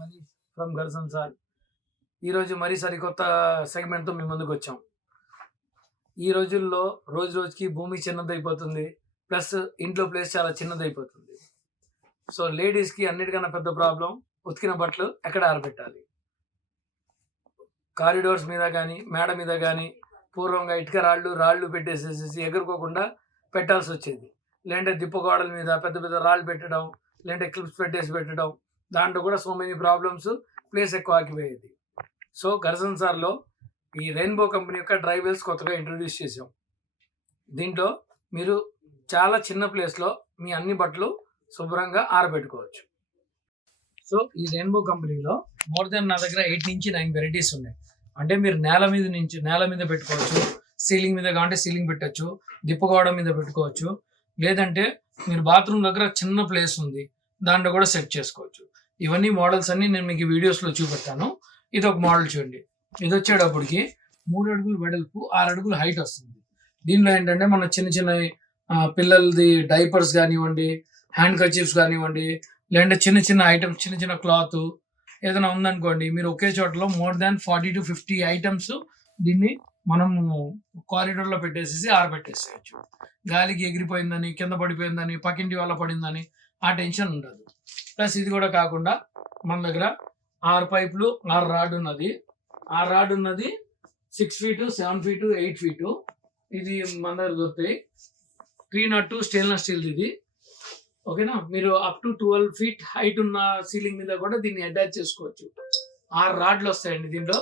Money from గర్సన్ sir. ఈరోజు మరీ సరికొత్త సెగ్మెంట్తో మీ ముందుకు వచ్చాం. ఈ రోజుల్లో రోజు రోజుకి భూమి చిన్నదైపోతుంది, ప్లస్ ఇంట్లో ప్లేస్ చాలా చిన్నదైపోతుంది. సో లేడీస్కి అన్నిటికన్నా పెద్ద ప్రాబ్లం ఉతికిన బట్టలు ఎక్కడ ఆరబెట్టాలి. కారిడోర్స్ మీద కానీ మేడ మీద కానీ పూర్వంగా ఇటుక రాళ్ళు పెట్టేసేసి ఎగురుకోకుండా పెట్టాల్సి వచ్చేది. లేదంటే దిప్పగోడల మీద పెద్ద పెద్ద రాళ్ళు పెట్టడం, లేదంటే క్లిప్స్ పెట్టడం, దాంట్లో కూడా సో మెనీ ప్రాబ్లమ్స్, ప్లేస్ ఎక్కువ ఆగిపోయేది. సో గర్సన్ సార్లో ఈ రెయిన్బో కంపెనీ యొక్క డ్రై వెల్స్ కొత్తగా ఇంట్రొడ్యూస్ చేసాం. దీంట్లో మీరు చాలా చిన్న ప్లేస్లో మీ అన్ని బట్టలు శుభ్రంగా ఆరబెట్టుకోవచ్చు. సో ఈ రెయిన్బో కంపెనీలో మోర్ దెన్ నా దగ్గర 8 నుంచి 9 వెరైటీస్ ఉన్నాయి. అంటే మీరు నేల మీద పెట్టుకోవచ్చు, సీలింగ్ మీద కావాలంటే సీలింగ్ పెట్టచ్చు, దిప్పగోడ మీద పెట్టుకోవచ్చు, లేదంటే మీరు బాత్రూమ్ దగ్గర చిన్న ప్లేస్ ఉంది దాంట్లో కూడా సెట్ చేసుకోవచ్చు. ఇవన్నీ మోడల్స్ అన్ని నేను మీకు వీడియోస్లో చూపెడతాను. ఇది ఒక మోడల్ చూడండి. ఇది వచ్చేటప్పటికి 3 అడుగులు వెడల్పు, 6 అడుగులు హైట్ వస్తుంది. దీనిలో ఏంటంటే మన చిన్న పిల్లలది డైపర్స్ కానివ్వండి, హ్యాండ్ కర్చీఫ్స్ కానివ్వండి, లేదంటే చిన్న ఐటమ్స్, చిన్న క్లాత్ ఏదైనా ఉందనుకోండి, మీరు ఒకే చోటలో మోర్ దాన్ 40 to 50 ఐటమ్స్ దీన్ని మనము కారిడార్లో పెట్టేసేసి ఆరబెట్టేసేయచ్చు. గాలికి ఎగిరిపోయిందని, కింద పడిపోయిందని, పక్కింటి వల్ల పడిందని ఆ టెన్షన్ ఉండదు. ప్లస్ ఇది కూడా కాకుండా మన దగ్గర 6 పైపులు, 6 రాడ్ ఉన్నది. 6 రాడ్ ఉన్నది 6 feet, 7 feet, 8 feet. ఇది మన దగ్గర దొరుకుతాయి. 302 స్టెయిన్లెస్ స్టీల్ ఇది. ఓకేనా. మీరు అప్ టు 12 feet హైట్ ఉన్న సీలింగ్ మీద కూడా దీన్ని అటాచ్ చేసుకోవచ్చు. 6 రాడ్లు వస్తాయండి దీంట్లో.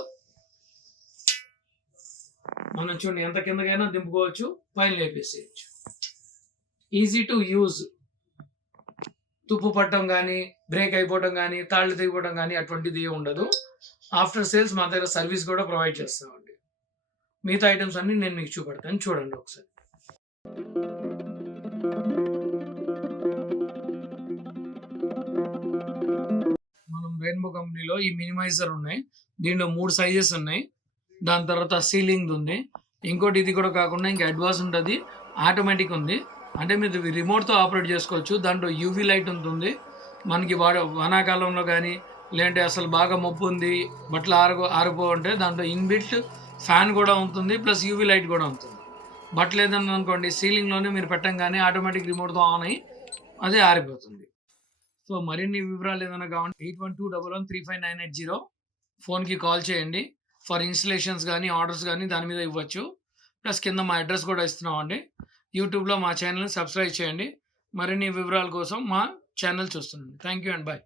మనం చూడండి ఎంత కిందకైనా దింపుకోవచ్చు, పైన లేపేసేయచ్చు. Easy to use. తుప్పు పట్టడం కానీ, బ్రేక్ అయిపోవడం కానీ, తాళ్ళు తెగిపోవడం కానీ అటువంటిది ఉండదు. ఆఫ్టర్ సేల్స్ మా దగ్గర సర్వీస్ కూడా ప్రొవైడ్ చేస్తామండి. మిగతా ఐటమ్స్ అన్ని నేను మీకు చూపెడతాను, చూడండి ఒకసారి. మనం రెయిన్బో కంపెనీలో ఈ మినిమైజర్ ఉన్నాయి. దీంట్లో 3 సైజెస్ ఉన్నాయి. దాని తర్వాత సీలింగ్ ఉంది. ఇంకోటి ఇది కూడా కాకుండా ఇంకా అడ్వాన్స్ ఉంటుంది, ఆటోమేటిక్ ఉంది. అంటే మీరు రిమోట్తో ఆపరేట్ చేసుకోవచ్చు. దాంట్లో యూవీ లైట్ ఉంటుంది. మనకి వానాకాలంలో కానీ, లేదంటే అసలు బాగా మబ్బు ఉంది, బట్టలు ఆరిపోవంటే దాంట్లో ఇన్బిల్ట్ ఫ్యాన్ కూడా ఉంటుంది, ప్లస్ యూవీ లైట్ కూడా ఉంటుంది. బట్టలు ఏదన్నా అనుకోండి సీలింగ్లోనే మీరు పెట్టంగానే ఆటోమేటిక్ రిమోట్తో ఆన్ అయ్యి అదే ఆరిపోతుంది. సో మరిన్ని వివరాలు ఏదైనా కావాలి 8121135980 ఫోన్కి కాల్ చేయండి. ఫర్ ఇన్స్టలేషన్స్ కానీ, ఆర్డర్స్ కానీ దాని మీద ఇవ్వచ్చు. ప్లస్ కింద మా అడ్రస్ కూడా ఇస్తున్నామండి. యూట్యూబ్లో మా ఛానల్ని సబ్స్క్రైబ్ చేయండి. మరిన్ని వివరాల కోసం మా ఛానల్ చూస్తుండండి. Thank you and bye.